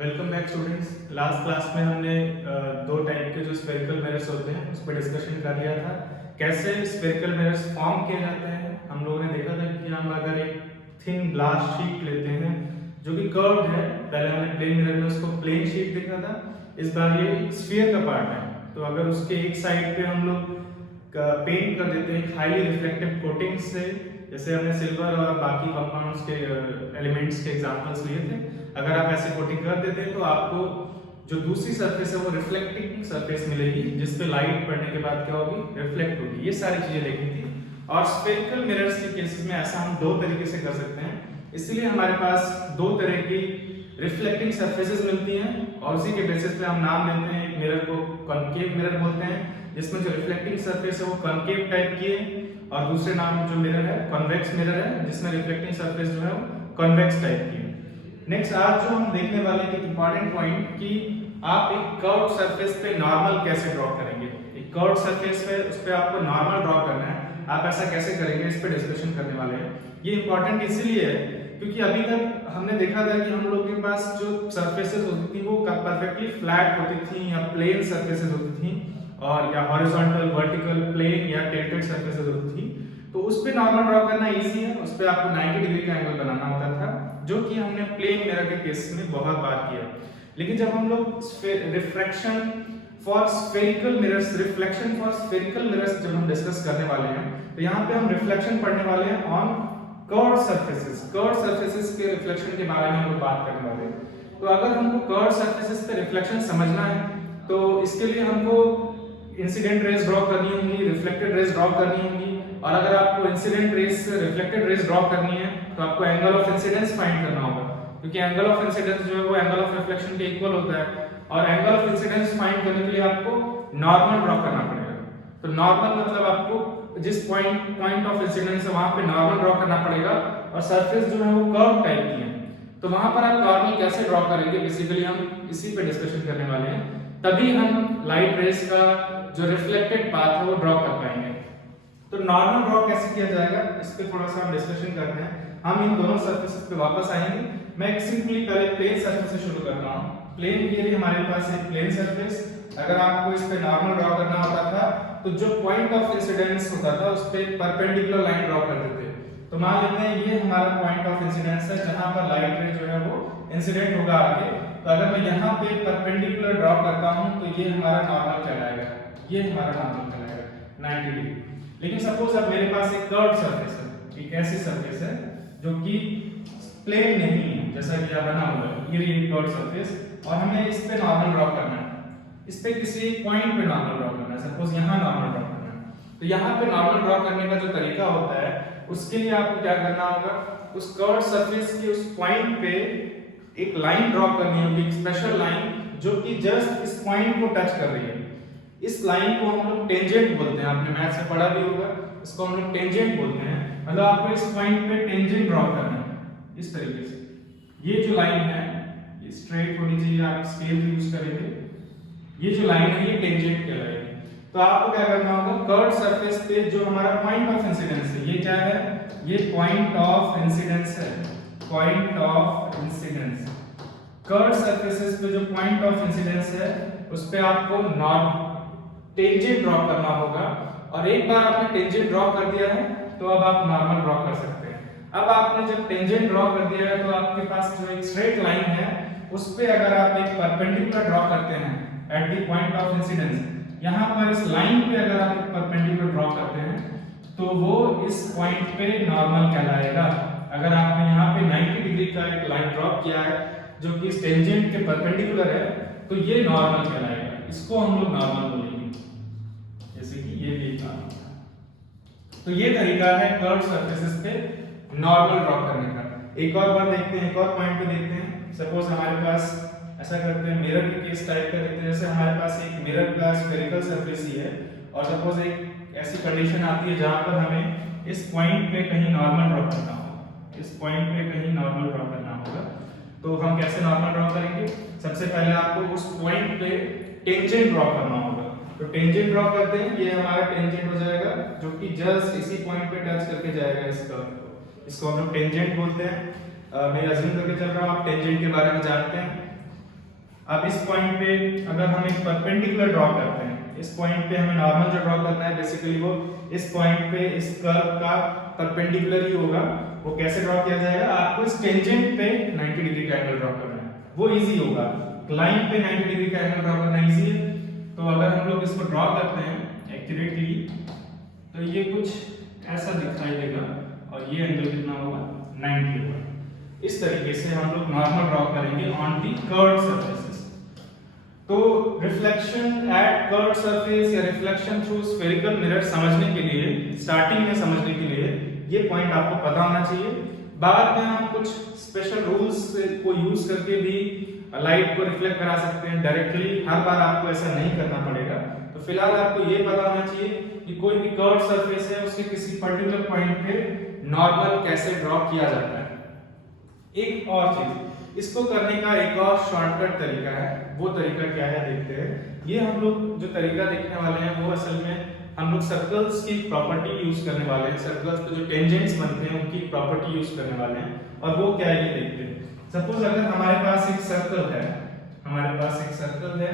Welcome back students. Last class में हमने दो टाइप के जो स्फेरिकल मिरर्स होते हैं उस पर डिस्कशन कर लिया था। कैसे स्फेरिकल मिरर्स फॉर्म किए जाते हैं हम लोगों ने देखा था कि हम अगर एक थिन ग्लास शीट लेते हैं जो कि कर्व्ड है, पहले हमने प्लेन मिरर में उसको प्लेन शीट देखा था, इस बार ये स्फीयर का पार्ट है। तो अगर उसके एक साइड पे हम लोग पेंट कर देते हैं हाईली रिफ्लेक्टिव कोटिंग से, जैसे हमने सिल्वर और बाकी कंपाउंड्स के एलिमेंट्स के एग्जांपल्स लिए थे, अगर आप ऐसे कोटिंग कर देते हैं तो आपको जो दूसरी सरफेस है वो रिफ्लेक्टिंग सरफेस मिलेगी जिस पे लाइट पड़ने के बाद क्या होगी, रिफ्लेक्ट होगी। ये सारी चीजें देखी थी। और स्फेरिकल मिरर्स के केसेस में ऐसा हम दो तरीके से कर सकते हैं, इसलिए हमारे पास दो तरह की रिफ्लेक्टिंग सरफेसेस मिलती हैं और उसी के बेसिस पे हम नाम देते हैं। एक मिरर को कॉनकेव मिरर बोलते हैं जिसमें जो रिफ्लेक्टिंग सरफेस है वो कॉनकेव टाइप की है, और दूसरे नाम जो मिरर है कॉन्वेक्स मिरर है जिसमें रिफ्लेक्टिंग सरफेस जो है वो कॉन्वेक्स टाइप की है। नेक्स्ट आज जो हम देखने वाले हैं इंपॉर्टेंट पॉइंट कि आप एक कर्व सरफेस पे नॉर्मल कैसे ड्रॉ करेंगे। एक कर्व सरफेस पे उस पे आपको नॉर्मल ड्रॉ करना है, आप ऐसा कैसे करेंगे इस पे डिस्कशन करने वाले हैं। ये इंपॉर्टेंट इसलिए है क्योंकि अभी तक हमने देखा था कि हम लोग के पास जो सरफेसेस होती थी वो परफेक्टली फ्लैट होती थी या प्लेन सरफेसेस होती थी, और या हॉरिजॉन्टल, वर्टिकल, प्लेन या टिल्टेड सरफेसेस होती थी। तो उस पे नॉर्मल ड्रॉ करना इजी है, उस पे आपको 90 डिग्री का एंगल बनाना होता था, जो कि हमने प्लेन मिरर के केस में बहुत बार किया। लेकिन जब हम लोग refraction for spherical mirrors, reflection for spherical mirrors जब हम डिस्कस करने वाले हैं तो यहाँ पे हम रिफ्लेक्शन पढ़ने वाले हैं on curved surfaces. Curved surfaces के रिफ्लेक्शन के बारे में हम लोग बात करने वाले हैं। तो अगर हमको कर्व्ड सरफेसेस पे रिफ्लेक्शन समझना है तो इसके लिए हमको इंसिडेंट रेज ड्रॉ करनी होंगी, रिफ्लेक्टेड रेज ड्रॉ करनी होंगी, और अगर आपको इंसिडेंट रेज से रिफ्लेक्टेड रेज ड्रॉ करनी है तो आपको एंगल ऑफ इंसिडेंस फाइंड करना होगा, क्योंकि एंगल ऑफ इंसिडेंस जो है वो एंगल ऑफ रिफ्लेक्शन के इक्वल होता है, और एंगल ऑफ इंसिडेंस फाइंड करने के लिए आपको नॉर्मल ड्रॉ करना पड़ेगा। तो नॉर्मल मतलब आपको जिस पॉइंट ऑफ इंसिडेंस है वहां पे नॉर्मल ड्रॉ करना पड़ेगा, और सरफेस जो है वो कर्व टाइप की है। तो वहां पर आप नॉर्मल कैसे ड्रॉ करेंगे बेसिकली हम इसी पे डिस्कशन करने वाले हैं, तभी हम लाइट रेज का जो रिफ्लेक्टेड पाथ है वो ड्रॉ कर पाएंगे। तो नॉर्मल ड्रॉ कैसे किया जाएगा इस पे थोड़ा सा हम डिस्कशन करते हैं। हम इन दोनों सरफेसेस पे वापस आएंगे। मैं एक सिंपली पहले प्लेन सरफेस से शुरू कर रहा हूं। प्लेन के लिए हमारे पास एक प्लेन सरफेस, अगर आपको इस पे नॉर्मल ड्रॉ करना होता था तो जो पॉइंट ऑफ इंसिडेंस होता था उस पे परपेंडिकुलर लाइन ड्रॉ कर देते। तो मान लेते हैं ये हमारा पॉइंट ऑफ इंसिडेंस है जहां पर लाइट रे जो है वो इंसिडेंट होगा आगे। तो अगर मैं यहां पे परपेंडिकुलर ड्रॉ करता हूं तो ये हमारा नॉर्मल कहलाएगा, ये हमारा नॉर्मल कहलाएगा 90 डिग्री। लेकिन सपोज अब मेरे पास एक कर्व्ड सरफेस है, एक ऐसी सरफेस है जो कि प्लेन नहीं है जैसा कि यहां बना हुआ है, ये कर्व्ड सरफेस, और हमें इस पे नॉर्मल ड्रॉ करना है। इस पे किसी पॉइंट पे नॉर्मल ड्रॉ करना है, सपोज यहां नॉर्मल ड्रॉ करना है। तो यहां पे नॉर्मल ड्रॉ करने का जो तरीका होता है उसके लिए आपको क्या करना होगा, उस कर्व्ड सरफेस के उस पॉइंट पे एक लाइन ड्रॉ करनी होगी, एक स्पेशल लाइन जो कि जस्ट इस पॉइंट को टच कर रही है। इस लाइन को हम लोग टेंजेंट बोलते हैं, आपने मैथ से पढ़ा भी होगा, इसको हम लोग टेंजेंट बोलते हैं। मतलब आपको इस पॉइंट पे टेंजेंट ड्रॉ करना है इस तरीके से। ये जो लाइन है ये स्ट्रेट होनी चाहिए, आप स्केल यूज करेंगे, ये जो लाइन है ये टेंजेंट कहलाएगी। तो आपको क्या करना होगा, कर्व्ड सरफेस पे जो हमारा पॉइंट ऑफ इंसिडेंस है, ये क्या है, ये पॉइंट ऑफ इंसिडेंस है, point of incidence. Curved surfaces पे जो पॉइंट ऑफ इंसिडेंस है उस पे आपको नॉर्मल टेंजेंट ड्रॉ करना होगा, और एक बार आपने टेंजेंट ड्रॉ कर दिया है तो अब आप नॉर्मल ड्रॉ कर सकते हैं। अब आपने जब टेंजेंट ड्रॉ कर दिया है तो आपके पास जो एक स्ट्रेट लाइन है उस पे अगर आप एक परपेंडिकुलर ड्रॉ करते हैं at the point of incidence, यहां पर इस लाइन पे अगर आप एक परपेंडिकुलर ड्रॉ करते हैं तो वो इस पॉइंट पे नॉर्मल कहलाएगा। अगर आपने यहां पे 90 डिग्री का एक लाइन ड्रॉ किया है जो कि इस टेंजेंट के परपेंडिकुलर है तो ये नॉर्मल कहलाएगा, इसको हम लोग नॉर्मल बोलेंगे, जैसे कि ये भी था। तो ये तरीका है कर्व्ड सरफेसेस पे नॉर्मल ड्रॉ करने का। एक और बार देखते हैं, एक और पॉइंट पे देखते हैं। सपोज हमारे पास ऐसा करते हैं, मिरर के केस टाइप का देखते हैं, जैसे हमारे पास एक मिरर का स्फेरिकल सरफेस ही है, और सपोज एक ऐसी कंडीशन आती है जहां पर हमें इस पॉइंट पे कहीं नॉर्मल ड्रॉ करना होगा, इस पॉइंट पे कहीं नॉर्मल ड्रॉ करना होगा। तो हम कैसे नॉर्मल ड्रॉ करेंगे, सबसे पहले आपको उस पॉइंट पे टेंजेंट ड्रॉ करना होगा। तो टेंजेंट ड्रॉ करते हैं, ये हमारा टेंजेंट हो जाएगा जो कि जस्ट इसी पॉइंट पे टच करके जाएगा इस कर्व को, इसको हम लोग टेंजेंट बोलते हैं। मैं अज्यूम करके चल रहा हूं आप टेंजेंट के बारे में जानते हैं। अब इस पॉइंट पे अगर हम एक परपेंडिकुलर ड्रॉ करते हैं, इस पॉइंट पे हमें नॉर्मल जो ड्रॉ करना है बेसिकली वो इस पॉइंट पे इस कर्व का परपेंडिकुलर ही होगा। वो कैसे ड्रॉ किया जाएगा, आपको इस टेंजेंट पे 90 डिग्री का एंगल ड्रॉ करना है, वो इजी होगा। लाइन पे 90 डिग्री का एंगल ड्रॉ करना इजी है। तो अगर हम लोग इसको ड्रॉ करते हैं एक्यूरेटली तो ये कुछ ऐसा दिखाई देगा और ये एंगल कितना होगा, 90 होगा। इस तरीके से हम लोग नॉर्मल ड्रॉ करेंगे ऑन दी कर्व्ड सरफेसेस। तो रिफ्लेक्शन एट कर्व्ड सरफेस या रिफ्लेक्शन थ्रू स्फेरिकल मिरर समझने के लिए, स्टार्टिंग में समझने के लिए ये पॉइंट आपको पता होना चाहिए। बाद में हम कुछ स्पेशल रूल्स को यूज करके भी लाइट को रिफ्लेक्ट करा सकते हैं डायरेक्टली, हर बार आपको ऐसा नहीं करना पड़ेगा। तो फिलहाल आपको ये पता होना चाहिए कि कोई भी कर्व्ड सरफेस है उसके किसी पर्टिकुलर पॉइंट पे नॉर्मल कैसे ड्रॉ किया जाता है। एक और चीज, इसको करने का एक और शॉर्टकट तरीका है। वो तरीका क्या है देखते हैं। ये हम लोग जो तरीका देखने वाले हैं वो असल में हम लोग सर्कल्स की प्रॉपर्टी यूज करने वाले हैं। सर्कल्स पे जो टेंजेंट्स बनते हैं उनकी प्रॉपर्टी यूज करने वाले हैं, और वो क्या है ये देखते हैं। सपोज अगर हमारे पास एक सर्कल है, हमारे पास एक सर्कल है,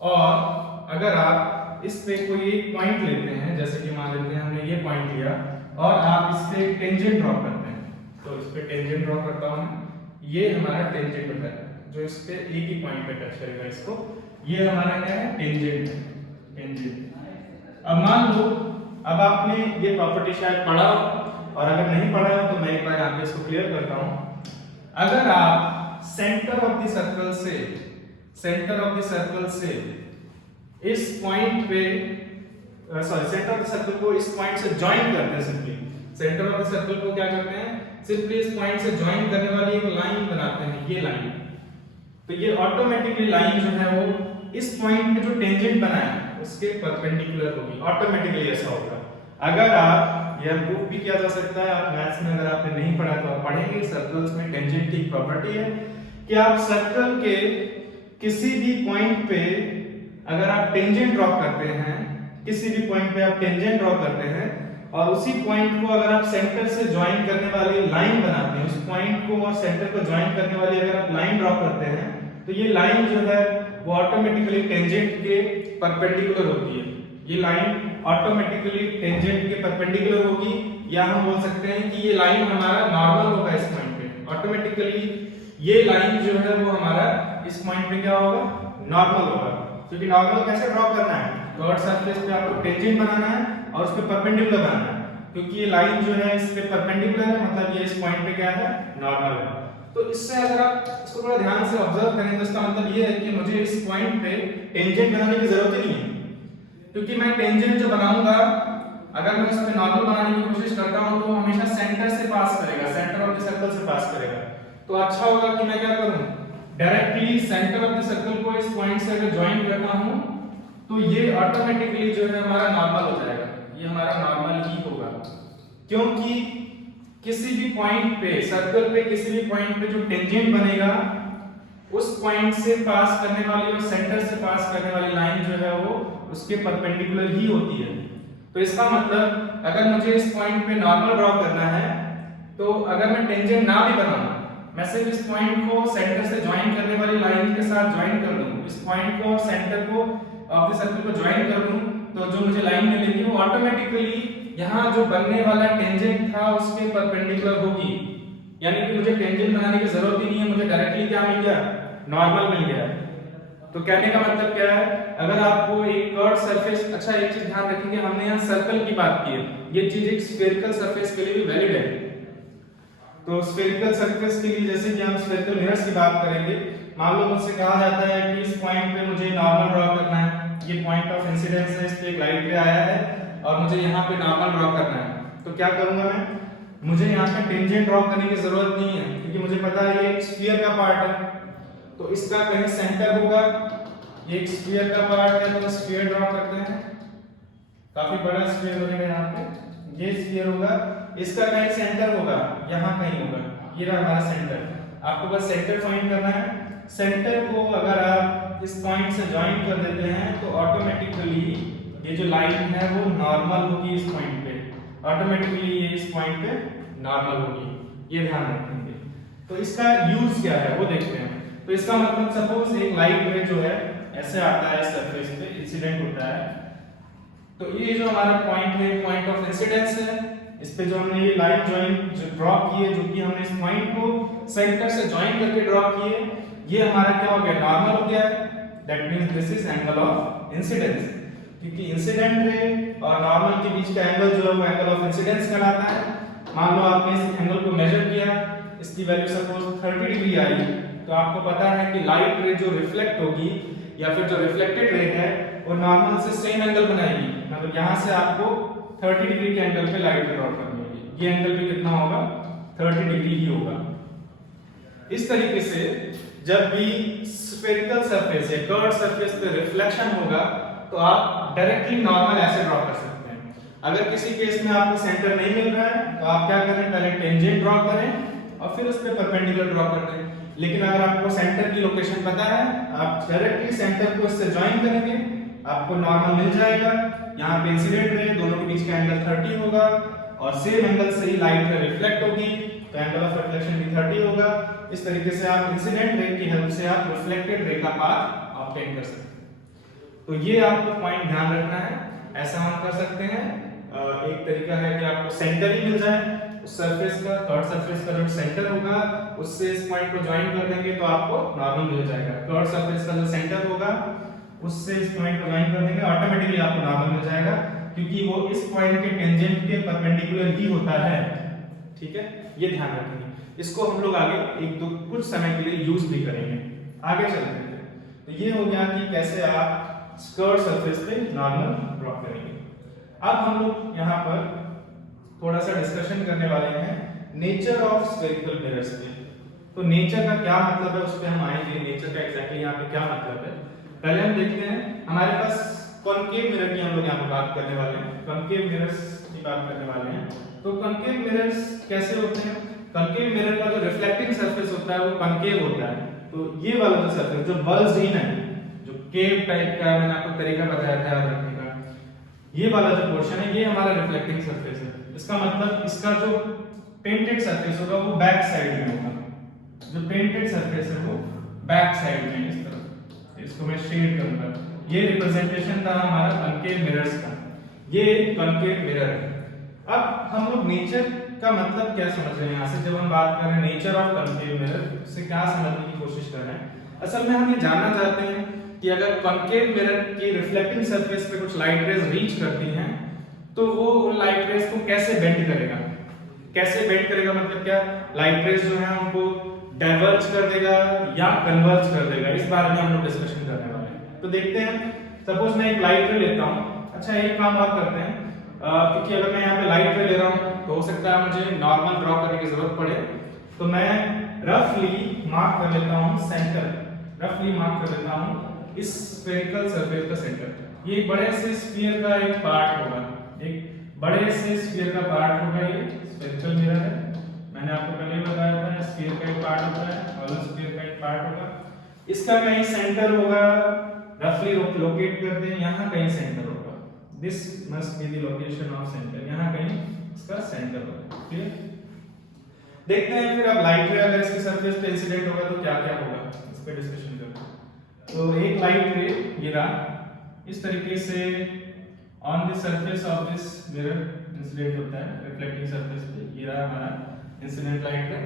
और अगर आप इस पे कोई एक पॉइंट लेते हैं, जैसे कि मान लेते हैं हमने ये पॉइंट लिया और आप इस पे एक टेंजेंट ड्रॉ करते हैं, तो इस पे टेंजेंट ड्रॉ करता हूं, ये हमारा टेंजेंट है जो इस पे एक ही पॉइंट पे टच करेगा इसको, ये हमारा क्या है, टेंजेंट है, टेंजेंट। अब मान लो अब आपने ये प्रॉपर्टी शायद पढ़ा हो, और अगर नहीं पढ़ा हो तो मैं एक बार यहाँ पे इसको क्लियर करता हूँ। अगर आप सेंटर ऑफ द सर्कल से, सेंटर ऑफ द सर्कल से इस पॉइंट पे सेंटर ऑफ द सर्कल को इस पॉइंट से ज्वाइन करते हैं, simply centre of the circle को क्या करते हैं, सिंपली इस पॉइंट से ज्वाइन करने वाली एक लाइन बनाते हैं, ये लाइन। तो ये ऑटोमेटिकली लाइन जो है वो इस पॉइंट पे जो टेंजेंट बना है उसके परपेंडिकुलर होगी, ऑटोमेटिकली ऐसा होगा। अगर आप, यह प्रूफ भी किया जा सकता है, आप मैथ्स में अगर आपने नहीं पढ़ा तो आप पढ़ेंगे, सर्कल्स में टेंजेंट की प्रॉपर्टी है कि आप सर्कल के किसी भी पॉइंट पे अगर आप टेंजेंट ड्रॉ करते हैं, किसी भी पॉइंट पे आप टेंजेंट ड्रॉ करते हैं और उसी पॉइंट को अगर आप सेंटर से ज्वाइन करने वाली लाइन बनाते हैं, उस पॉइंट को और सेंटर को ज्वाइन करने वाली अगर आप लाइन ड्रॉ करते हैं, तो ये लाइन जो है वो ऑटोमेटिकली टेंजेंट के परपेंडिकुलर होती है। ये लाइन ऑटोमेटिकली टेंजेंट के परपेंडिकुलर होगी, या हम बोल सकते हैं कि ये लाइन हमारा नॉर्मल होगा इस पॉइंट पे। ऑटोमेटिकली ये लाइन जो है वो हमारा इस पॉइंट पे क्या होगा, नॉर्मल होगा। क्योंकि नॉर्मल कैसे ड्रॉ करना है, कर्व्ड सरफेस पे आपको टेंजेंट बनाना है और उस पे परपेंडिकुलर बनाना है। क्योंकि ये लाइन जो है इस पे परपेंडिकुलर है, मतलब ये इस पॉइंट पे क्या है, नॉर्मल है। तो इससे अगर आप इसको थोड़ा ध्यान से ऑब्जर्व करें तो इसका मतलब ये है कि मुझे इस पॉइंट पे टेंजेंट बनाने की जरूरत ही नहीं है, क्योंकि मैं टेंजेंट जो बनाऊंगा अगर मैं इस पे नॉर्मल बनाने की कोशिश करता हूं तो हमेशा सेंटर से पास करेगा, सेंटर ऑफ द सर्कल से पास करेगा। तो अच्छा होगा कि मैं क्या करूं, directly centre of the circle को इस पॉइंट से अगर ज्वाइन करता हूं तो ये ऑटोमेटिकली जो है हमारा नॉर्मल हो जाएगा, ये हमारा नॉर्मल ही होगा। क्योंकि किसी भी पॉइंट पे, सर्कल पे किसी भी पॉइंट पे जो टेंजेंट बनेगा उस पॉइंट से पास करने वाली और सेंटर से पास करने वाली लाइन जो है वो उसके परपेंडिकुलर ही होती है। तो इसका मतलब अगर मुझे इस पॉइंट पे नॉर्मल ड्रॉ करना है तो अगर मैं टेंजेंट ना भी बनाऊं, मैं सिर्फ इस पॉइंट को सेंटर से ज्वाइन करने वाली लाइन के साथ ज्वाइन कर दूं, इस पॉइंट को सेंटर को ऑफ द सर्कल को ज्वाइन कर दूं, तो जो मुझे लाइन मिलेगी वो ऑटोमेटिकली यहाँ जो बनने वाला टेंजेंट था उसके परपेंडिकुलर होगी। यानी कि मुझे टेंजेंट बनाने की जरूरत ही नहीं है, मुझे डायरेक्टली क्या मिल गया, नॉर्मल मिल गया। तो कहने का मतलब क्या है, अगर आपको एक कर्व्ड सरफेस, अच्छा एक चीज ध्यान रखेंगे, हमने यहाँ सर्कल की बात की है, ये चीज एक स्फेरिकल सरफेस के लिए भी वैलिड है। तो स्फेरिकल सरफेस के लिए जैसे कि हम स्फेरिकल मिरर्स की बात करेंगे, मान लो मुझसे कहा जाता है कि इस पॉइंट पे मुझे नॉर्मल ड्रॉ करना है, ये पॉइंट ऑफ इंसिडेंस है, इस पे एक लाइट रे आया है और मुझे यहाँ पे नॉर्मल ड्रॉ करना है। तो क्या करूंगा मैं, मुझे यहाँ पे टेंजेंट ड्रॉ करने की जरूरत नहीं है, क्योंकि मुझे पता है ये एक स्फीयर का पार्ट है, तो इसका कहीं सेंटर होगा, ये एक स्फीयर का पार्ट है तो स्फीयर ड्रॉ करते हैं, काफी बड़ा स्फीयर बनेगा यहाँ पे, ये स्फीयर होगा, इसका कहीं सेंटर होगा, यहाँ कहीं होगा, ये रहा हमारा सेंटर। आपको बस सेंटर फाइंड करना है। सेंटर को अगर आप इस पॉइंट से ज्वाइन कर देते हैं तो ऑटोमेटिकली ये जो लाइन है वो नॉर्मल होगी इस पॉइंट पे, ऑटोमेटिकली ये इस पॉइंट पे नॉर्मल होगी, ये ध्यान रखेंगे। तो इसका यूज क्या है वो देखते हैं। तो इसका मतलब सपोज एक लाइट रे जो है ऐसे आता है सरफेस पे, इंसिडेंट होता है, तो ये जो हमारा पॉइंट है, पॉइंट ऑफ इंसिडेंस है, इस पे जो हमने ये लाइन ज्वाइन जो ड्रॉ की है, जो कि हमने इस पॉइंट को सेंटर से ज्वाइन करके ड्रॉ की है, ये हमारा क्या हो गया, नॉर्मल हो गया है। That means this is angle of incidence, क्योंकि इंसिडेंट रे और नॉर्मल के बीच का एंगल जो है वो एंगल ऑफ इंसिडेंस कहलाता है। मान लो आपने इस एंगल को मेजर किया, इसकी वैल्यू सपोज 30 डिग्री आई, तो आपको पता है कि लाइट रे जो रिफ्लेक्ट होगी या फिर जो रिफ्लेक्टेड रे है वो नॉर्मल से सेम एंगल बनाएगी, मतलब यहां से आपको 30 डिग्री के एंगल पे लाइट ड्रॉ करनी होगी। ये एंगल भी कितना होगा, 30 डिग्री ही होगा। इस तरीके से जब भी स्फेरिकल सरफेस या कर्व्ड सरफेस पे रिफ्लेक्शन होगा तो आप डायरेक्टली नॉर्मल ऐसे ड्रॉ कर सकते हैं। अगर किसी केस में आपको सेंटर नहीं मिल रहा है तो आप क्या करें, पहले टेंजेंट ड्रॉ करें और फिर उस पे परपेंडिकुलर ड्रॉ कर दें। लेकिन अगर आपको सेंटर की लोकेशन पता है, आप डायरेक्टली सेंटर को इससे ज्वाइन करेंगे, आपको नॉर्मल मिल जाएगा। यहाँ पे इंसिडेंट रे दोनों के बीच का एंगल 30 होगा और सेम एंगल से ही लाइट रे रिफ्लेक्ट होगी, तो एंगल ऑफ रिफ्लेक्शन भी 30 होगा। इस तरीके से आप इंसिडेंट रे की हेल्प से आप रिफ्लेक्टेड रे का पाथ ऑब्टेन कर सकते हैं। तो ये आपको पॉइंट ध्यान रखना है। ऐसा हम कर सकते हैं, एक तरीका है कि आपको सेंटर ही मिल जाए उस सरफेस का, कर्व्ड सरफेस का जो सेंटर होगा उससे इस पॉइंट को ज्वाइन कर देंगे तो आपको नॉर्मल मिल जाएगा। कर्व्ड सरफेस का जो सेंटर होगा उससे इस पॉइंट को ज्वाइन कर देंगे, ऑटोमेटिकली आपको नॉर्मल मिल जाएगा, क्योंकि वो इस पॉइंट के टेंजेंट के परपेंडिकुलर ही होता है। ठीक है, ये ध्यान रखेंगे। इसको हम लोग आगे एक दो कुछ समय के लिए यूज भी करेंगे। आगे चलते हैं। तो ये हो गया कि कैसे आप कर्व्ड सरफेस पे नॉर्मल ड्रॉ करेंगे। अब हम लोग यहाँ पर थोड़ा सा डिस्कशन करने वाले हैं नेचर ऑफ स्फेरिकल मिरर्स पे। तो नेचर का क्या मतलब है उस पे हम आएंगे, नेचर का एग्जैक्टली यहाँ पे क्या मतलब है। पहले हम देखते हैं, हमारे पास कॉनकेव मिरर की हम लोग यहाँ पे बात करने वाले हैं, कॉनकेव मिरर्स की बात करने वाले हैं। तो कॉनकेव मिरर्स कैसे होते हैं, कॉनकेव मिरर का जो रिफ्लेक्टिंग सरफेस होता है वो कॉनकेव होता है। तो ये वाला जो सरफेस जो बल्ज्ड इन है, जो केव टाइप का मैंने आपको तरीका बताया था याद रखने का, ये वाला जो पोर्शन है ये हमारा रिफ्लेक्टिंग सरफेस है। इसका मतलब इसका जो पेंटेड सरफेस होगा वो बैक साइड में होगा, जो पेंटेड सरफेस है वो बैक साइड में इस तरफ, इसको मैं शेड करूंगा। ये रिप्रेजेंटेशन था हमारा कॉनकेव मिरर्स का, ये कॉनकेव मिरर है। अब हम लोग नेचर का मतलब क्या समझ रहे हैं यहाँ से, जब हम बात कर रहे हैं नेचर ऑफ कॉनकेव मिरर से क्या समझने की कोशिश कर रहे हैं। असल में हम ये जानना चाहते हैं कि अगर कॉनकेव मिरर की रिफ्लेक्टिंग सरफेस पे कुछ लाइट रेज रीच करती हैं तो वो उन लाइट रेज को कैसे बेंड करेगा। कैसे बेंड करेगा मतलब क्या, लाइट रेज जो है उनको डाइवर्ज कर देगा या कन्वर्ज कर देगा, इस बारे में हम लोग डिस्कशन करने वाले हैं। तो देखते हैं, सपोज मैं एक लाइट रे लेता हूँ। अच्छा, एक काम और करते हैं, क्योंकि अगर मैं यहाँ पे लाइट रे ले रहा हूँ तो हो सकता है मुझे नॉर्मल ड्रॉ करने की जरूरत पड़े, तो मैं रफली मार्क कर लेता हूँ सेंटर, रफली मार्क कर लेता हूँ इस स्फेरिकल सरफेस का सेंटर। ये एक बड़े से स्फीयर का एक पार्ट होगा, एक बड़े से स्फीयर का पार्ट होगा, ये स्फेरिकल मिरर है। मैंने आपको पहले बताया था स्फीयर का एक पार्ट होता है, हॉलो स्फीयर का एक पार्ट होगा। इसका कहीं सेंटर होगा, रफली लोकेट करते हैं, यहाँ कहीं सेंटर होगा। This must be the location of centre, यहाँ कहीं इसका सेंटर होगा। क्लियर? देखते हैं फिर अब लाइट रे अगर इसके सरफेस पे इंसिडेंट होगा तो क्या क्या होगा, इस पे डिस्कशन करते हैं। तो एक लाइट रे गिरा इस तरीके से on the surface of this mirror incident होता है, रिफ्लेक्टिंग सरफेस पे गिरा हमारा इंसिडेंट लाइट रे।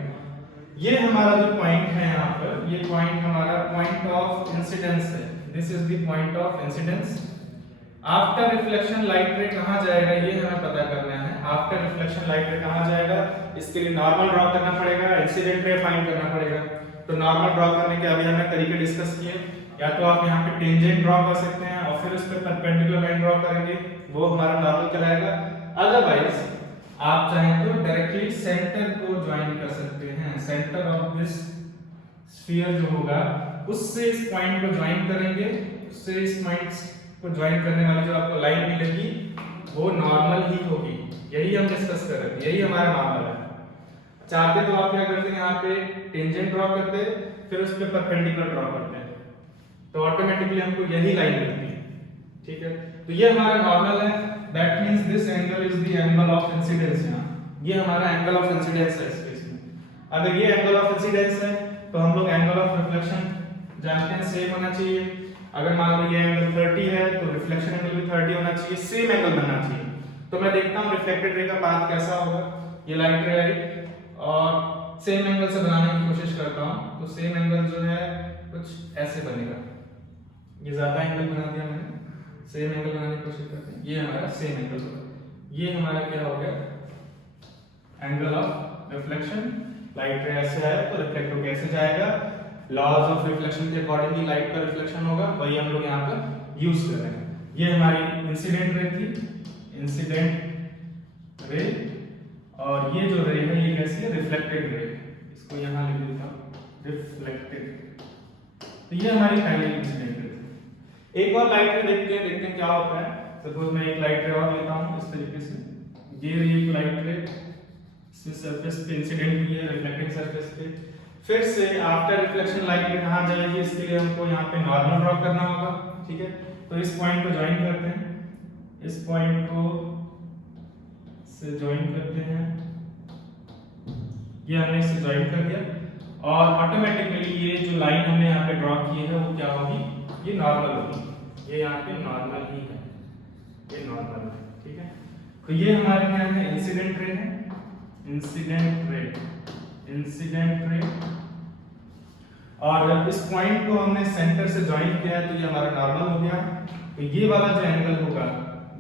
ये हमारा जो पॉइंट है यहाँ पर, ये पॉइंट हमारा पॉइंट ऑफ इंसिडेंस है। This is the point of incidence. After reflection light रे कहाँ जाएगा ये हमें पता करना है। आफ्टर रिफ्लेक्शन लाइट रे कहाँ जाएगा, इसके लिए नॉर्मल ड्रॉ करना पड़ेगा, इंसिडेंट रे फाइंड करना पड़ेगा। तो नॉर्मल ड्रॉ करने के अभी हमने तरीके डिस्कस किए, या तो आप यहाँ पे टेंजेंट ड्रॉ कर सकते हैं और फिर उस पर परपेंडिकुलर लाइन ड्रॉ करेंगे, वो हमारा नॉर्मल कहलाएगा। अदरवाइज आप चाहें तो डायरेक्टली सेंटर को ज्वाइन कर सकते हैं, सेंटर ऑफ दिस स्फीयर जो होगा उससे इस पॉइंट को ज्वाइन करेंगे, उससे इस पॉइंट को ज्वाइन करने वाली जो आपको लाइन मिलेगी वो नॉर्मल ही होगी। यही हम डिस्कस कर रहे थे, यही हमारा नॉर्मल है। चाहते तो आप क्या करते हैं, यहाँ पे टेंजेंट ड्रॉ करते फिर उस पर परपेंडिकुलर ड्रॉ करते हैं, तो ऑटोमेटिकली हमको यही लाइन मिलती है। ठीक है, तो ये हमारा नॉर्मल है। That means this angle is the angle of incidence. यहाँ ये हमारा एंगल ऑफ इंसिडेंस है इस केस में। अगर ये एंगल ऑफ इंसिडेंस है तो हम लोग एंगल ऑफ रिफ्लेक्शन जानते हैं सेम होना चाहिए। अगर मान लो ये एंगल 30 है तो रिफ्लेक्शन एंगल भी 30 होना चाहिए, सेम एंगल बनना चाहिए। तो मैं देखता हूँ रिफ्लेक्टेड रे का पाथ कैसा होगा। ये लाइट रे आई और सेम एंगल से बनाने की कोशिश करता हूँ, तो सेम एंगल जो है कुछ ऐसे बनेगा। ये ज्यादा एंगल बना दिया मैंने, सेम एंगल बनाने की कोशिश करते हैं। ये हमारा सेम एंगल होगा, ये हमारा क्या हो गया एंगल ऑफ रिफ्लेक्शन। लाइट रे ऐसे है तो रिफ्लेक्ट होकर कैसे जाएगा, लॉज ऑफ रिफ्लेक्शन के अकॉर्डिंगली लाइट का रिफ्लेक्शन होगा, वही हम लोग यहाँ पर यूज कर रहे हैं। ये हमारी इंसिडेंट रे थी, इंसिडेंट रे, और ये जो रे है ये कैसी है रिफ्लेक्टेड रे, इसको यहाँ लिख देता हूँ रिफ्लेक्टेड। तो ये हमारी पहली इंसिडेंट रे थी। एक और लाइट रे देखते हैं क्या होता है। सपोज मैं एक लाइट रे और लेता हूँ इस तरीके से, ये रही एक लाइट रे, सरफेस पे इंसिडेंट हुई है रिफ्लेक्टिंग सरफेस पे। फिर से आफ्टर रिफ्लेक्शन लाइट रे कहाँ जाएगी, इसके लिए हमको यहाँ पे नॉर्मल ड्रॉ करना होगा, ठीक है। तो इस पॉइंट को ज्वाइन करते हैं, इस पॉइंट को से ज्वाइन करते हैं, ये हमने इसे ज्वाइन कर दिया और ऑटोमेटिकली ये जो लाइन हमने यहाँ पे ड्रॉ की है वो क्या होगी, ये नॉर्मल होगी। ये यहाँ पे नॉर्मल ही है, ये नॉर्मल है, ठीक है। तो ये हमारे क्या है इंसिडेंट रे है, इंसिडेंट रे, इंसिडेंट रे। और इस पॉइंट को हमने सेंटर से ज्वाइन किया है तो ये हमारा नॉर्मल हो गया। तो ये वाला जो एंगल होगा,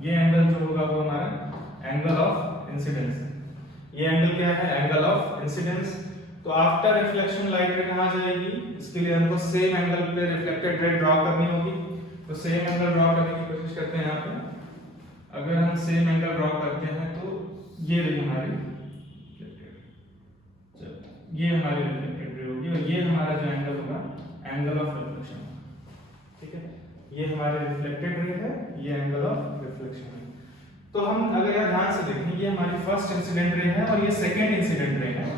ये एंगल जो होगा वो हमारा एंगल ऑफ इंसिडेंस है। ये एंगल क्या है, एंगल ऑफ इंसिडेंस। तो आफ्टर रिफ्लेक्शन लाइट रे कहाँ जाएगी, इसके लिए हमको सेम एंगल पे रिफ्लेक्टेड रे ड्रॉ करनी होगी। तो सेम एंगल ड्रॉ करने की कोशिश करते हैं यहाँ पे। अगर हम सेम एंगल ड्रॉ करते हैं तो ये रही हमारी, ये हमारी रिफ्लेक्टेड रे होगी और ये हमारा जो एंगल होगा एंगल ऑफ रिफ्लेक्शन, ठीक है। ये हमारे रिफ्लेक्टेड रे है, ये एंगल ऑफ रिफ्लेक्शन है। तो हम अगर यहाँ ध्यान से देखें, ये हमारी फर्स्ट इंसिडेंट रे है और ये सेकंड इंसिडेंट रे है।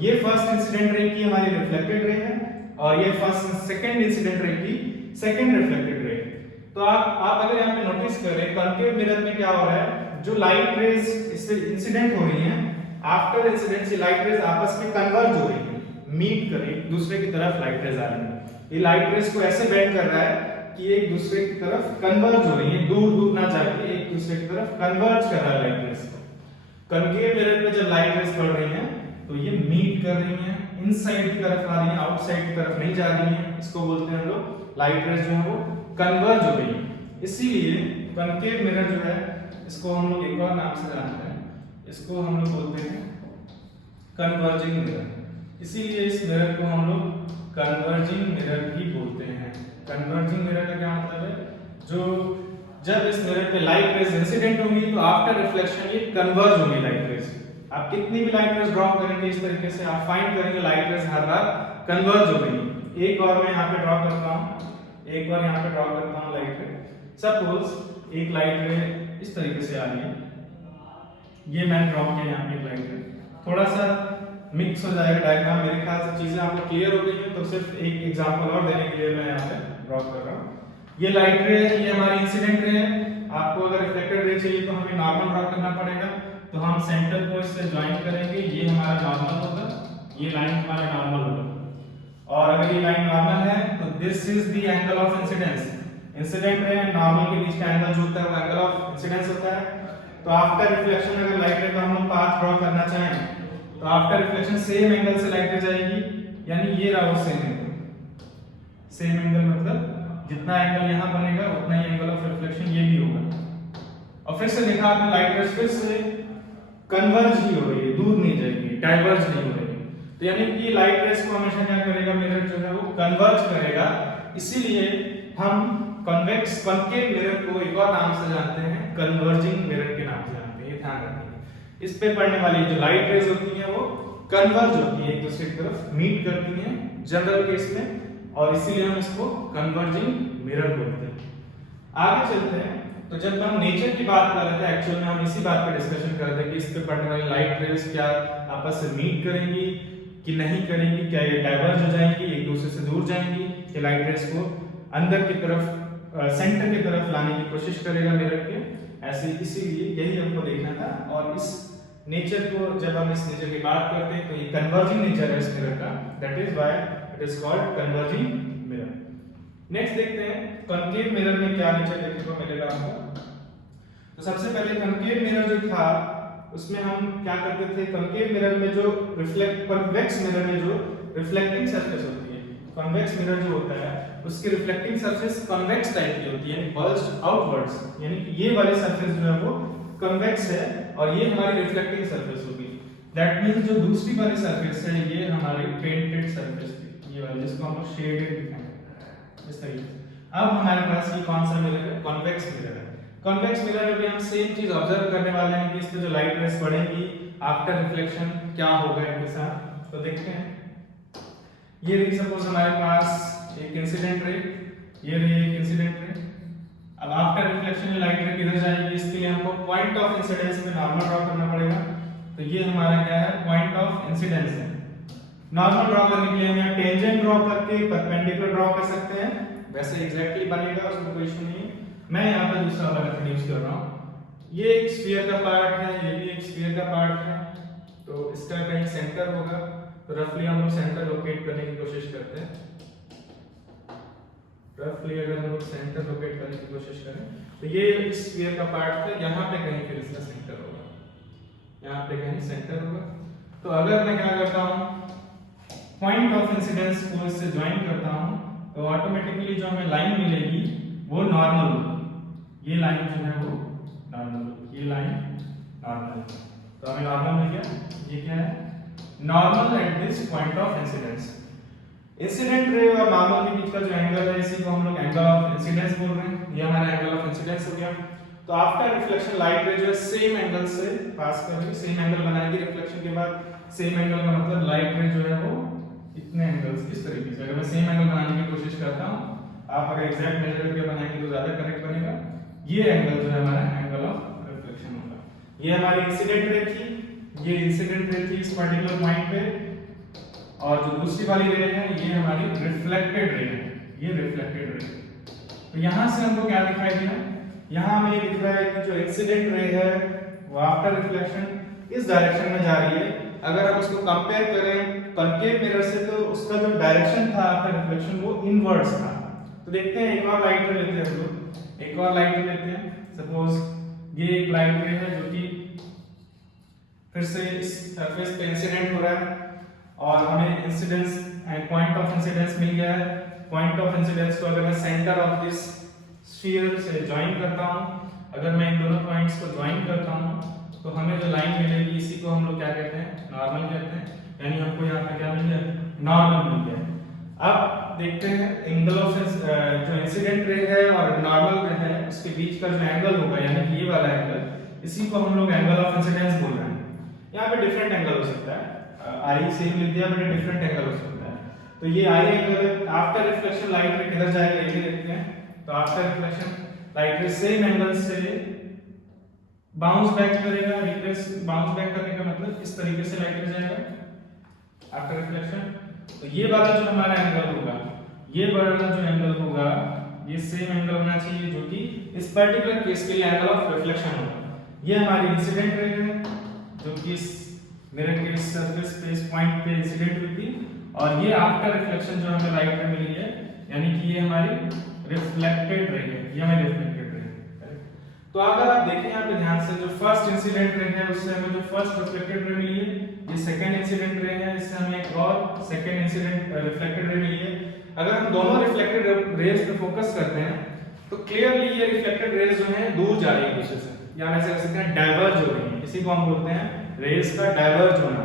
ये फर्स्ट इंसिडेंट रे की हमारी रिफ्लेक्टेड रे है और ये फर्स्ट सेकंड इंसिडेंट रे की सेकंड रिफ्लेक्टेड रे। तो आप अगर यहाँ पे नोटिस करें कॉन्केव मिरर में क्या हो रहा है, जो लाइट रेज इससे इंसिडेंट हो रही हैं, आफ्टर इंसिडेंट से लाइट रेज आपस में कन्वर्ज हो रही है, मीट कर एक दूसरे की तरफ लाइट रेज आ रही है। ये लाइट रेज को ऐसे बेंड कर रहा है कि एक दूसरे की तरफ कन्वर्ज हो रही है, दूर दूर ना जाके एक दूसरे की तरफ कन्वर्ज कर रहा है लाइट रेज को। कॉन्केव मिरर में जब लाइट रेज पड़ रही हैं तो ये मीट कर रही हैं, इनसाइड की तरफ आ रही हैं, आउटसाइड की तरफ नहीं जा रही हैं। इसको बोलते हैं हम लोग लाइट रेज जो है वो कन्वर्ज हो रही है। इसीलिए कॉन्केव मिरर जो है इसको हम लोग एक और नाम से जानते हैं, इसको हम लोग बोलते हैं कन्वर्जिंग मिरर। इसीलिए इस मिरर को हम लोग कन्वर्जिंग मिरर भी बोलते हैं। कन्वर्जिंग मिरर का क्या मतलब है, जो जब इस मिरर पे लाइट रेज इंसिडेंट होंगी तो आफ्टर रिफ्लेक्शन ये कन्वर्ज होंगी लाइट रेज। आप कितनी भी लाइट रेज ड्रॉ करेंगे इस तरीके से आप फाइंड करेंगे लाइट रेज हर बार कन्वर्ज हो गई। एक और मैं यहाँ पे ड्रॉ करता हूँ, एक बार यहाँ पे ड्रॉ करता हूँ लाइट रे। सपोज एक लाइट रे इस तरीके से आ रही है, ये मैंने ड्रॉ किया यहाँ पे एक लाइट रे। थोड़ा सा मिक्स हो जाएगा डायग्राम, मेरे ख्याल से चीजें आपको क्लियर हो गई हैं। तो सिर्फ एक एग्जांपल और देने के लिए मैं यहाँ पे ड्रॉ कर रहा हूँ। ये लाइट रे है, ये हमारी इंसिडेंट रे है। आपको अगर रिफ्लेक्टेड रे चाहिए तो हमें नॉर्मल ड्रॉ करना पड़ेगा। तो हम सेंटर को इससे ज्वाइन करेंगे, ये हमारा नॉर्मल होगा, ये लाइन हमारा नॉर्मल होगा। और अगर ये लाइन नॉर्मल है तो this is the angle of incidence. Incident ray and normal के बीच का एंगल जो होता है वो एंगल ऑफ इंसिडेंस होता है। तो आफ्टर रिफ्लेक्शन अगर लाइट रे का हम लोग पाथ ड्रॉ करना चाहें तो आफ्टर रिफ्लेक्शन सेम एंगल से लाइट रे जाएगी, यानी ये रहा वो सेम एंगल। सेम एंगल मतलब जितना एंगल यहाँ बनेगा उतना ही एंगल ऑफ रिफ्लेक्शन ये भी होगा। और फिर से देखा आपने लाइट रेज फिर से कन्वर्ज ही हो रही है, दूर नहीं जाएगी, डाइवर्ज नहीं हो रही है। तो यानी कि लाइट रेज को हमेशा क्या करेगा, मिरर जो है वो कन्वर्ज करेगा। इसीलिए हम कन्वेक्स कॉन्केव मिरर को एक और नाम से जानते हैं, कन्वर्जिंग मिरर के नाम से जानते हैं। ये ध्यान रखिए, इस पे पड़ने वाली जो लाइट रेज होती हैं वो कन्वर्ज होती है, एक दूसरे की तरफ मीट करती हैं जनरल केस में, और इसीलिए हम इसको कन्वर्जिंग मिरर बोलते हैं। आगे चलते हैं। तो जब हम नेचर की बात कर रहे थे, एक्चुअल में हम इसी बात पे डिस्कशन कर रहे थे कि इस पे पड़ने वाली लाइट रेज क्या आपस से मीट करेंगी कि नहीं करेंगी, क्या ये डाइवर्ज हो जाएंगी, एक दूसरे से दूर जाएंगी, कि लाइट रेज को अंदर की तरफ सेंटर की तरफ लाने की कोशिश करेगा मिरर के। ऐसे इसीलिए यही हमको देखना था। और इस नेचर को जब हम इस नेचर की बात करते हैं तो ये कन्वर्जिंग नेचर है इस मिरर का, that is why it is called converging mirror. Next देखते हैं कॉन्केव मिरर में क्या नेचर देखने को मिलेगा आपको। तो सबसे पहले कॉन्केव मिरर जो था उसमें हम क्या करते थे, कॉन्केव मिरर में जो कॉन्वेक्स मिरर में जो रिफ्लेक्टिंग सरफेस होती है, कॉन्वेक्स मिरर जो होता है उसकी रिफ्लेक्टिंग सरफेस कॉन्वेक्स टाइप की होती है, यानी बल्ज्ड आउटवर्ड्स, यानी कि ये वाली सरफेस जो है वो कॉन्वेक्स है और ये हमारी रिफ्लेक्टिंग सरफेस होगी। दैट मींस जो दूसरी वाली सरफेस है ये हमारी पेंटेड सरफेस थी, ये वाली जिसको हम शेडेड दिखाएंगे इस तरीके से। अब हमारे पास ये कौन सा मिरर है, कॉन्वेक्स मिरर है। कॉन्वेक्स मिरर में भी हम सेम चीज ऑब्जर्व करने वाले हैं कि इस पे जो लाइट रेस पड़ेगी आफ्टर रिफ्लेक्शन क्या होगा इनके साथ। तो देखते हैं, ये रही सपोज हमारे पास एक इंसिडेंट रे, ये रही एक इंसिडेंट रे। अब आफ्टर रिफ्लेक्शन में लाइट रे किधर जाएगी, इसके लिए हमको पॉइंट ऑफ इंसिडेंस पे नॉर्मल ड्रॉ करना पड़ेगा। तो ये हमारा क्या है, पॉइंट ऑफ इंसिडेंस है। नॉर्मल ड्रॉ करने के लिए हम यहाँ टेंजेंट ड्रॉ करके परपेंडिकुलर ड्रॉ कर सकते हैं, वैसे एग्जैक्टली बनेगा, उसमें कोई इशू नहीं है। मैं यहाँ पे दूसरा वाला मेथड यूज कर रहा हूँ। ये एक स्फीयर का पार्ट है, ये भी एक स्फीयर का पार्ट है, तो इसका कहीं सेंटर होगा, तो रफली हम लोग सेंटर लोकेट करने की कोशिश करते हैं। रफली अगर हम लोग सेंटर लोकेट करने की कोशिश करें तो ये स्फीयर का पार्ट है, यहाँ पे कहीं फिर इसका सेंटर होगा, यहाँ पे कहीं सेंटर होगा। तो अगर मैं क्या करता हूँ, पॉइंट ऑफ इंसिडेंस को इससे ज्वाइन करता हूँ तो ऑटोमेटिकली जो हमें लाइन मिलेगी वो नॉर्मल होगी। ये लाइन जो है वो नॉर्मल, ये लाइन नॉर्मल, तो हमें नॉर्मल मिल गया। ये क्या है, normal at this point of incidence. Incident ray और नॉर्मल के बीच का जो एंगल है इसी को हम लोग एंगल ऑफ इंसिडेंस बोल रहे हैं। ये हमारा एंगल ऑफ इंसिडेंस हो गया। तो आफ्टर रिफ्लेक्शन लाइट रे जो है सेम एंगल से पास कर रही है, सेम एंगल बनाएगी रिफ्लेक्शन के बाद। सेम एंगल का मतलब लाइट रे जो है वो इतने एंगल्स इस तरीके से, अगर मैं सेम एंगल बनाने की कोशिश करता हूँ, आप अगर एग्जैक्ट मेजर करके बनाएंगे तो ज्यादा करेक्ट बनेगा। ये एंगल जो है हमारा एंगल ऑफ रिफ्लेक्शन होगा। ये हमारी इंसिडेंट रे थी, ये इंसिडेंट रे थी इस पर्टिकुलर पॉइंट पे, और जो दूसरी वाली रे है ये हमारी रिफ्लेक्टेड रे है, ये रिफ्लेक्टेड रे। तो यहां से हमको क्या दिखाई दिया, यहां हमें ये दिख रहा है कि जो इंसिडेंट रे है वो आफ्टर रिफ्लेक्शन इस डायरेक्शन में जा रही है। अगर हम उसको कंपेयर करें कॉन्केव मिरर से तो उसका जो डायरेक्शन था आफ्टर रिफ्लेक्शन वो इनवर्स था। तो देखते हैं एक और लाइट रे लेते हैं हम लोग, एक और लाइट रे लेते हैं। सपोज ये एक लाइट रे है जो कि फिर से इस सरफेस पे इंसिडेंट हो रहा है और हमें इंसिडेंस पॉइंट ऑफ इंसिडेंस मिल गया है। पॉइंट ऑफ इंसिडेंस को अगर मैं सेंटर ऑफ दिस स्फीयर से ज्वाइन करता हूं, अगर मैं इन दोनों पॉइंट्स को ज्वाइन करता हूं तो हमें जो लाइन मिलेगी इसी को हम लोग क्या कहते हैं, नॉर्मल कहते हैं। यानी हमको यहाँ पे क्या मिल गया, नॉर्मल मिल गया। अब देखते हैं एंगल ऑफ जो इंसिडेंट रे है और नॉर्मल रे है उसके बीच का जो एंगल होगा, यानी कि ये वाला एंगल, इसी को हम लोग एंगल ऑफ इंसिडेंस बोल रहे हैं। यहाँ पे डिफरेंट एंगल हो सकता है, आई सेम लिख दिया बट डिफरेंट एंगल हो सकता है। तो ये I angle after reflection light ray किधर जाएगा ये देखते हैं। तो after reflection light ray same angle से बाउंस बैक करेगा, रिफ्लेक्स बाउंस बैक करने का मतलब इस तरीके से लाइट रे जाएगा आफ्टर रिफ्लेक्शन। तो ये वाला जो हमारा एंगल होगा, ये वाला जो एंगल होगा ये सेम एंगल होना चाहिए जो कि इस पर्टिकुलर केस के लिए एंगल ऑफ रिफ्लेक्शन होगा। ये हमारी इंसिडेंट रे है जो कि इस मिरर के सरफेस पे इस पॉइंट पे इंसिडेंट हुई थी, और ये आफ्टर रिफ्लेक्शन जो हमें लाइट रे मिली है, यानी कि ये हमारी रिफ्लेक्टेड रे है, ये हमारी रिफ्लेक्टेड रे है। तो अगर आप देखें यहाँ पे ध्यान से, जो फर्स्ट इंसिडेंट रे है उससे हमें जो फर्स्ट रिफ्लेक्टेड रे मिली है, ये सेकंड इंसिडेंट रे है, इससे हमें एक और सेकंड इंसिडेंट रिफ्लेक्टेड रे मिली है। अगर हम दोनों रिफ्लेक्टेड रेज पे फोकस करते हैं तो क्लियरली ये रिफ्लेक्टेड रेज जो है दूर जा रही है एक दूसरे से, या ऐसे कह सकते हैं डाइवर्ज हो रही है। इसी को हम बोलते हैं रेज का डाइवर्ज होना।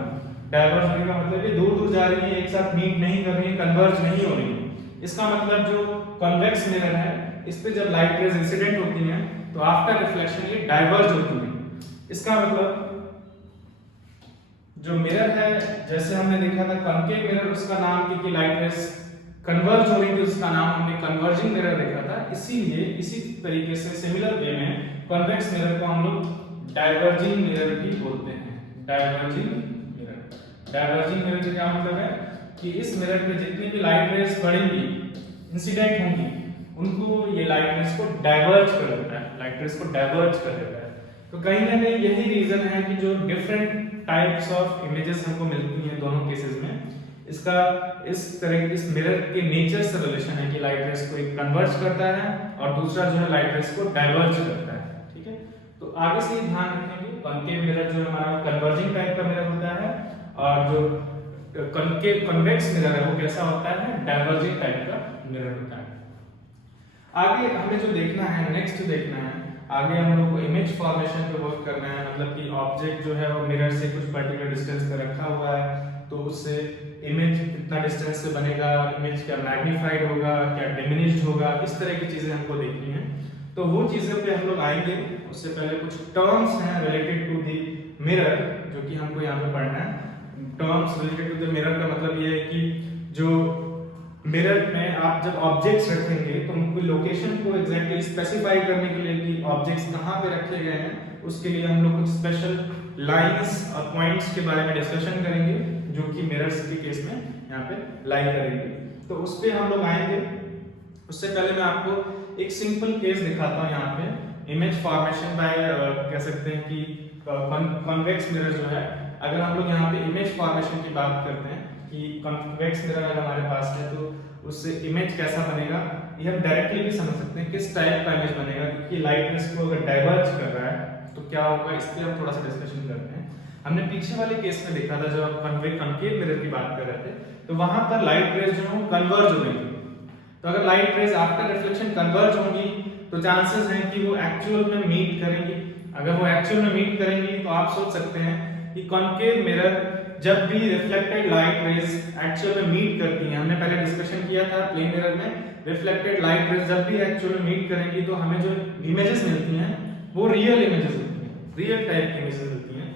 डाइवर्ज होने का मतलब ये दूर दूर जा रही है, एक साथ मीट नहीं कर रही है, कन्वर्ज नहीं हो रही है। इसका मतलब जो कॉन्वेक्स मिरर है इस पे जब लाइट रेज इंसिडेंट होती हैं तो आफ्टर रिफ्लेक्शन ये डाइवर्ज होती है। इसका मतलब जो मिरर है, जैसे हमने देखा था कॉन्केव मिरर, उसका नाम क्योंकि लाइट रेज कन्वर्ज हो रही थी उसका नाम हमने कन्वर्जिंग मिरर देखा था। इसीलिए इसी तरीके से सिमिलर वे में कॉन्वेक्स मिरर को हम लोग डाइवर्जिंग मिरर भी बोलते हैं। डाइवर्जिंग मिरर, डाइवर्जिंग मिरर का क्या मतलब है कि इस मिरर पे जितनी भी लाइट रेज पड़ेंगी, इंसिडेंट होंगी, उनको ये लाइट रेज को डाइवर्ज कर देता है, लाइट रेज को डाइवर्ज कर देता है। तो कहीं ना कहीं यही रीजन है कि जो डिफरेंट टाइप्स ऑफ इमेजेस हमको मिलती हैं दोनों केसेस में, इसका इस तरह इस मिरर के नेचर से रिलेशन है कि लाइट रेस को एक कन्वर्ज करता है और दूसरा जो है लाइट रेस को डाइवर्ज करता है। ठीक है, तो आगे से ध्यान रखेंगे कॉन्केव मिरर जो हमारा कन्वर्जिंग टाइप का मिरर होता है और जो कॉन्केव कन्वेक्स मिरर है वो कैसा होता है, डाइवर्जिंग टाइप का मिरर होता है। आगे हमें जो देखना है, नेक्स्ट देखना है, आगे हम लोग को इमेज फॉर्मेशन पे वर्क करना है। मतलब कि ऑब्जेक्ट जो है वो मिरर से कुछ पर्टिकुलर डिस्टेंस पे रखा हुआ है, तो उससे इमेज कितना डिस्टेंस से बनेगा, इमेज क्या मैग्नीफाइड होगा, क्या डिमिनिश्ड होगा, इस तरह की चीजें हमको देखनी है। तो वो चीजों पे हम लोग आएंगे। उससे पहले कुछ टर्म्स हैं रिलेटेड टू द मिरर जो कि हमको यहाँ पे पढ़ना है। Terms related to the mirror का मतलब ये है कि जो मिरर में आप जब ऑब्जेक्ट्स रखेंगे तो उनको लोकेशन को एग्जैक्टली स्पेसिफाई करने के लिए कि ऑब्जेक्ट्स कहाँ पे रखे गए हैं, उसके लिए हम लोग कुछ स्पेशल लाइंस और पॉइंट्स के बारे में डिस्कशन करेंगे जो कि मिरर्स के केस में यहाँ पे लाई करेंगे। तो उस पे हम लोग आएंगे। उससे पहले मैं आपको एक सिंपल केस दिखाता हूँ। यहाँ पे इमेज फॉर्मेशन बाय कह सकते हैं कि कॉन्वेक्स मिरर जो है, अगर हम लोग यहाँ पे इमेज फॉर्मेशन की बात करते हैं कि कॉन्वेक्स मिरर अगर हमारे पास है तो उससे इमेज कैसा बनेगा, ये हम डायरेक्टली भी समझ सकते हैं किस टाइप का इमेज बनेगा। क्योंकि लाइट रेस को अगर डाइवर्ज कर रहा है तो क्या होगा, इस पे हम थोड़ा सा डिस्कशन करते हैं। हमने पीछे वाले केस में देखा था जब हम कॉन्केव मिरर की बात कर रहे थे, तो वहां पर लाइट रेस जो है कन्वर्ज हो गई। तो अगर light rays after reflection converge होंगी तो चांसेस हैं कि वो एक्चुअल में मीट करेंगी। अगर वो एक्चुअल में मीट करेंगी तो आप सोच सकते हैं कि कॉन्केव मिरर जब भी रिफ्लेक्टेड लाइट रेज एक्चुअल में मीट करती हैं, हमने पहले डिस्कशन किया था प्लेन मिरर में, रिफ्लेक्टेड लाइट रेज जब भी एक्चुअल में मीट करेंगी तो हमें जो इमेजेस मिलती हैं वो रियल इमेजेस होती हैं, रियल टाइप की इमेजेस मिलती हैं।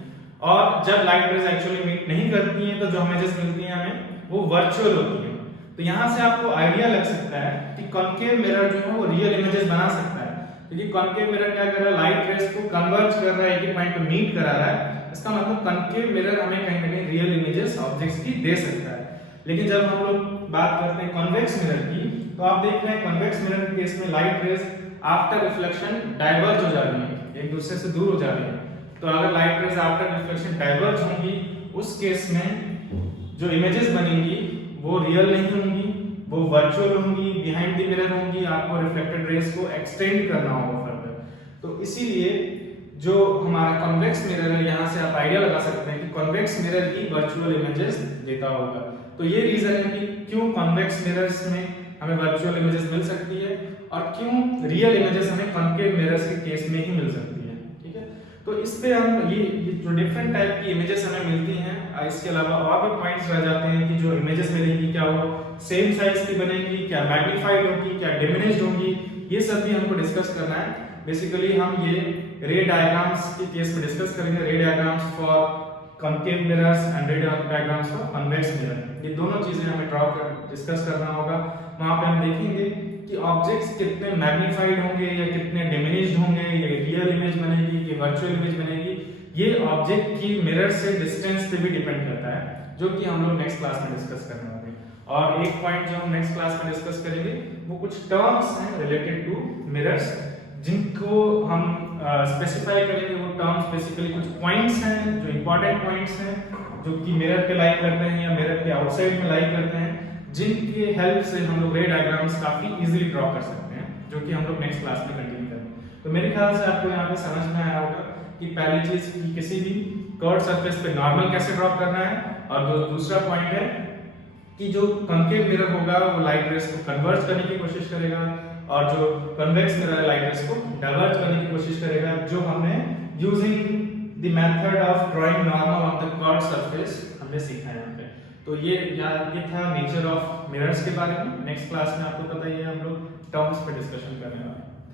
और जब लाइट रेज एक्चुअली मीट नहीं करती हैं तो जो इमेजेस मिलती हैं हमें वो वर्चुअल होती हैं। तो यहाँ से आपको आइडिया लग सकता है कि कॉन्केव मिरर जो है वो रियल इमेजेस बना सकता है। क्योंकि कॉन्केव मिरर क्या कर रहा है, लाइट रेज को कन्वर्ज कर रहा है, एक पॉइंट पे मीट करा रहा है। इसका मतलब कॉन्केव मिरर हमें कहीं ना कहीं रियल इमेजेस ऑब्जेक्ट्स की दे सकता है। लेकिन जब हम लोग बात करते हैं कॉन्वेक्स मिरर की, तो आप देख रहे हैं कॉन्वेक्स मिरर के केस में light rays after reflection diverge हो जा रही है, एक दूसरे से दूर हो जा रही है। तो अगर light rays after reflection diverge होंगी, उस केस में जो इमेजेस बनेंगी वो रियल नहीं होंगी, वो वर्चुअल होंगी, बिहाइंड द मिरर होंगी। आपको रिफ्लेक्टेड रेज को एक्सटेंड करना होगा फर्दर। तो इसीलिए जो हमारा कॉन्वेक्स मिरर है, यहाँ से आप आइडिया लगा सकते हैं कि कॉन्वेक्स मिरर ही वर्चुअल इमेजेस देता होगा। तो ये रीजन है कि क्यों कॉन्वेक्स मिरर्स में हमें वर्चुअल इमेजेस मिल सकती है और क्यों रियल इमेजेस हमें कॉन्केव मिरर्स के केस में ही मिल सकती है। ठीक है, तो इस पे हम ये जो डिफरेंट टाइप की इमेजेस हमें मिलती हैं, इसके अलावा और भी पॉइंट्स रह जाते हैं कि जो इमेजेस मिलेंगी क्या वो सेम साइज की बनेगी, क्या मैग्नीफाइड होगी, क्या डिमिनिश्ड होगी, ये सब भी हमको डिस्कस करना है। बेसिकली हम ये रे डायग्राम्स के केस में डिस्कस करेंगे, रे diagrams for concave mirrors and रे डायग्राम्स फॉर कॉन्वेक्स मिरर। ये दोनों चीजें हमें डिस्कस करना होगा। वहां पे हम देखेंगे कि ऑब्जेक्ट्स कितने मैग्नीफाइड होंगे या कितने डिमिनिश्ड होंगे, ये रियल इमेज बनेगी, ये वर्चुअल इमेज बनेगी। ये ऑब्जेक्ट की मिरर से डिस्टेंस पे भी डिपेंड करता है, जो कि हम लोग नेक्स्ट क्लास में डिस्कस करने वाले हैं। और एक पॉइंट जो हम नेक्स्ट क्लास में डिस्कस करेंगे वो कुछ टर्म्स हैं रिलेटेड टू मिरर्स, जिनको हम स्पेसिफाई करेंगे। वो टर्म्स बेसिकली कुछ पॉइंट्स हैं जो इंपॉर्टेंट पॉइंट्स हैं, जो कि मिरर पे लाई करते हैं या मिरर के आउटसाइड में लाई करते हैं, जिनके हेल्प से हम लोग रे डायग्राम्स काफी इजीली ड्रॉ कर सकते हैं, जो कि हम लोग नेक्स्ट क्लास में कंटिन्यू करेंगे। तो मेरे ख्याल से आपको यहाँ पे समझ में आया होगा कि पहली चीज कि किसी भी कर्व सरफेस पे नॉर्मल कैसे ड्रॉ करना है, और जो दूसरा पॉइंट है कि जो कॉन्केव मिरर होगा वो लाइट रेस को कन्वर्ज करने की कोशिश करेगा, और जो कन्वेक्स मिरर है लाइट रेस को डाइवर्ज करने की कोशिश करेगा, जो हमने using the method of drawing normal on the curve surface हमने सीखा है यहाँ पे। तो ये था नेचर ऑफ मिरर्स के बारे में। नेक्स्ट क्लास में आपको पता ही है हम लोग टर्म्स पे डिस्कशन करने वाले हैं।